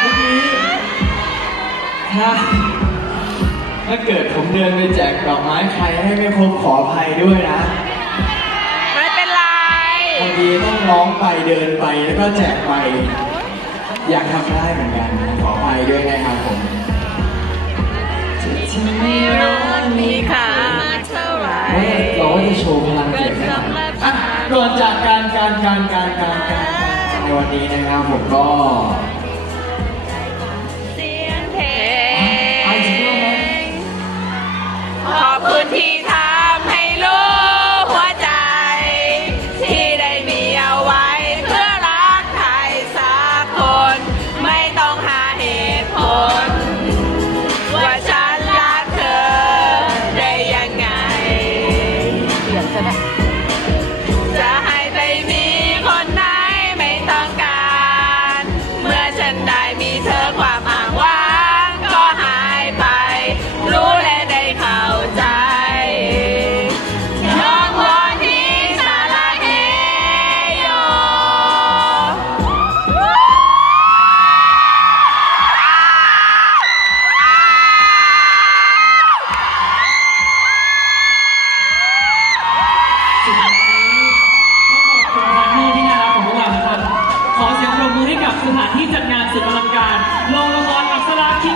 เมื่อกี้ถ้าถ้าเกิดผมเดินไปแจกดอกไม้ใครให้ไม่ครบขออภัยด้วยนะ ไม่เป็นไรบางทีต้องร้องไปเดินไปแล้วก็แจกไป อยากทำได้เหมือนกันนะขออภัยด้วยนะครับผมไม่รู้มีค่ามากเท่าไหร่เราว่าจะโชว์พลังเสียงให้หน่อยอะก่อนจากการการการการการการในวันนี้นะครับผมก็ กับสถานที่จัดงานสุดอลังการโรงละครอักษราคิ